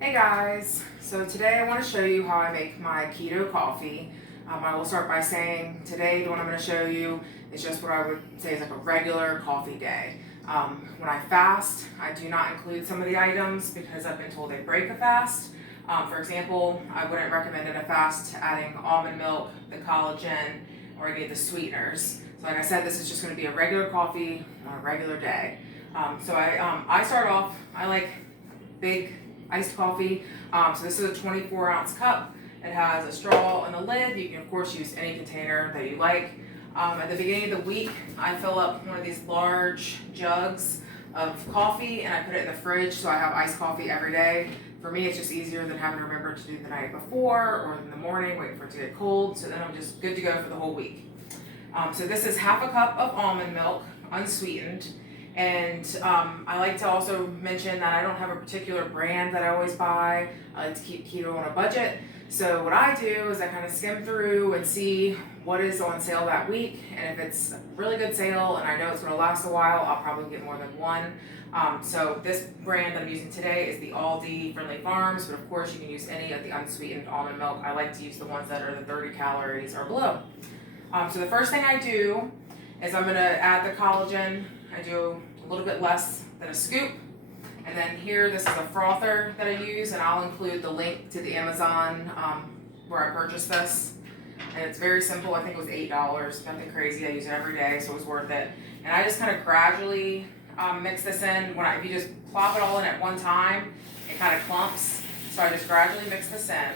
Hey guys, so today I want to show you how I make my keto coffee. I will start by saying today the one I'm going to show you is just what I would say is like a regular coffee day. When I fast, I do not include some of the items because I've been told they break a fast. For example, I wouldn't recommend in a fast adding almond milk, the collagen, or any of the sweeteners. So like I said, this is just going to be a regular coffee on a regular day. I start off, I like big iced coffee. So this is a 24-ounce cup. It has a straw and a lid. You can of course use any container that you like. At the beginning of the week, I fill up one of these large jugs of coffee and I put it in the fridge so I have iced coffee every day. For me, it's just easier than having to remember to do the night before or in the morning, wait for it to get cold. So then I'm just good to go for the whole week. So this is half a cup of almond milk, unsweetened. And I like to also mention that I don't have a particular brand that I always buy. I like to keep keto on a budget. So what I do is I kind of skim through and see what is on sale that week. And if it's a really good sale and I know it's going to last a while, I'll probably get more than one. So this brand that I'm using today is the Aldi Friendly Farms, but of course you can use any of the unsweetened almond milk. I like to use the ones that are the 30 calories or below. So the first thing I do is I'm going to add the collagen. I do a little bit less than a scoop. And then here, this is a frother that I use, and I'll include the link to the Amazon where I purchased this. And it's very simple. I think it was $8, nothing crazy. I use it every day, so it was worth it. And I just kind of gradually mix this in. If you just plop it all in at one time, it kind of clumps. So I just gradually mix this in.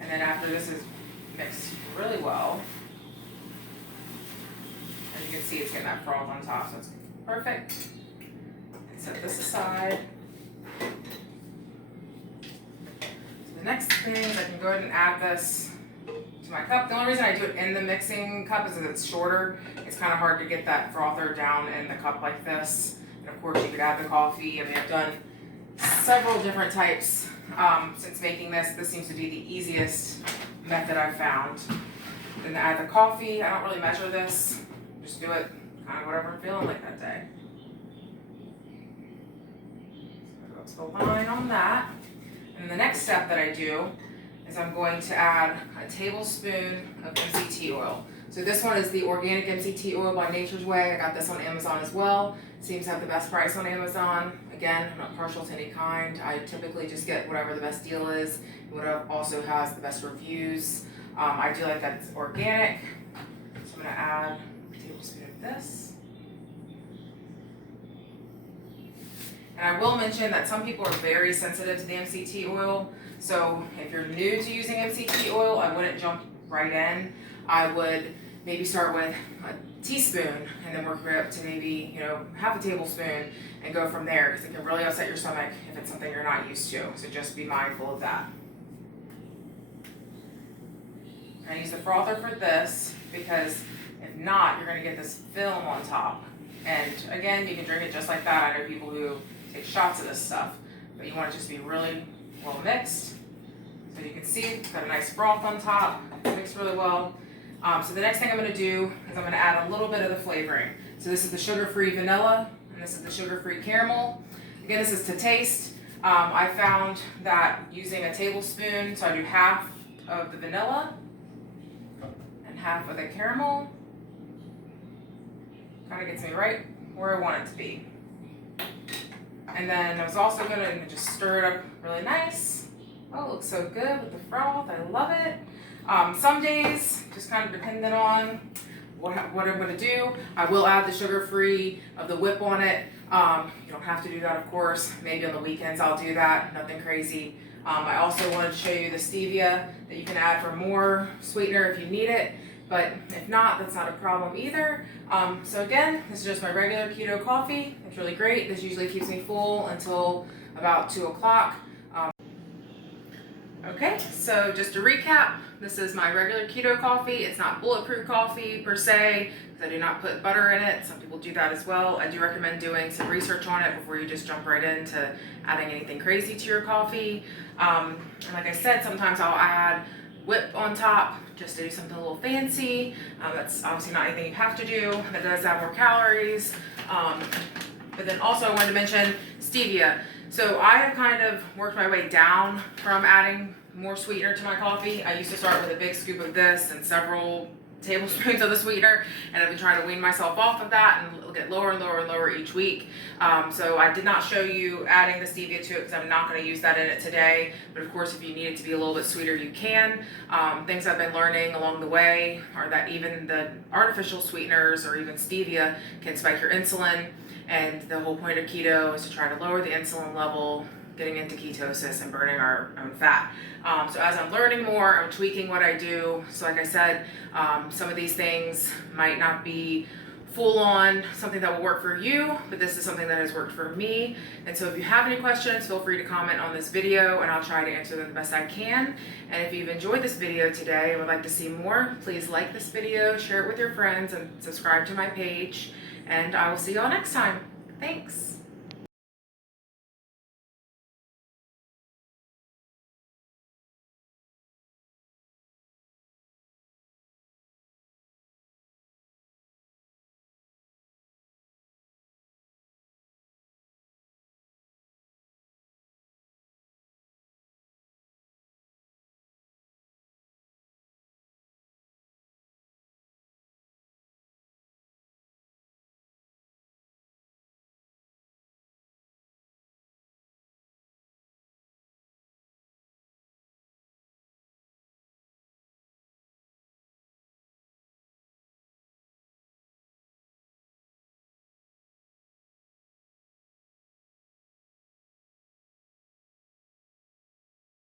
And then after this is mixed really well, as you can see, it's getting that froth on top, so it's perfect. And set this aside. So the next thing is I can go ahead and add this to my cup. The only reason I do it in the mixing cup is that it's shorter. It's kind of hard to get that frother down in the cup like this. And of course, you could add the coffee. I mean, I've done several different types since making this. This seems to be the easiest method I've found. Then to add the coffee, I don't really measure this. Just do it kind of whatever I'm feeling like that day. So go up to the line on that. And the next step that I do is I'm going to add a tablespoon of MCT oil. So this one is the organic MCT oil by Nature's Way. I got this on Amazon as well. Seems to have the best price on Amazon. Again, I'm not partial to any kind. I typically just get whatever the best deal is, whatever also has the best reviews. I do like that it's organic. So I'm gonna add a tablespoon of this. And I will mention that some people are very sensitive to the MCT oil. So if you're new to using MCT oil, I wouldn't jump right in. I would maybe start with a teaspoon and then work up to maybe, half a tablespoon and go from there, because it can really upset your stomach if it's something you're not used to. So just be mindful of that. I use the frother for this because if not, you're going to get this film on top. And again, you can drink it just like that. I know people who take shots of this stuff, but you want it just to be really well mixed. So you can see it's got a nice froth on top, mixed really well. So the next thing I'm going to do is I'm going to add a little bit of the flavoring. So this is the sugar-free vanilla, and this is the sugar-free caramel. Again, this is to taste. I found that using a tablespoon, so I do half of the vanilla and half of the caramel. Kind of gets me right where I want it to be. And then I was also going to just stir it up really nice. Oh, it looks so good with the froth. I love it. Some days, just kind of depending on what I'm going to do, I will add the sugar-free of the whip on it. You don't have to do that, of course. Maybe on the weekends I'll do that. Nothing crazy. I also wanted to show you the stevia that you can add for more sweetener if you need it. But if not, that's not a problem either. So again, this is just my regular keto coffee. It's really great. This usually keeps me full until about 2 o'clock. Okay, so just to recap, this is my regular keto coffee. It's not bulletproof coffee per se, because I do not put butter in it. Some people do that as well. I do recommend doing some research on it before you just jump right into adding anything crazy to your coffee. And like I said, sometimes I'll add whip on top just to do something a little fancy. That's obviously not anything you have to do. That does have more calories. But then also I wanted to mention stevia. So I have kind of worked my way down from adding more sweetener to my coffee. I used to start with a big scoop of this and several tablespoons of the sweetener, and I've been trying to wean myself off of that and get lower and lower and lower each week. So I did not show you adding the stevia to it because I'm not going to use that in it today, but of course if you need it to be a little bit sweeter you can. Things I've been learning along the way are that even the artificial sweeteners or even stevia can spike your insulin, and the whole point of keto is to try to lower the insulin level, getting into ketosis and burning our own fat. So as I'm learning more, I'm tweaking what I do. So like I said, some of these things might not be full on something that will work for you, but this is something that has worked for me. And so if you have any questions, feel free to comment on this video and I'll try to answer them the best I can. And if you've enjoyed this video today and would like to see more, please like this video, share it with your friends, and subscribe to my page. And I will see y'all next time. Thanks.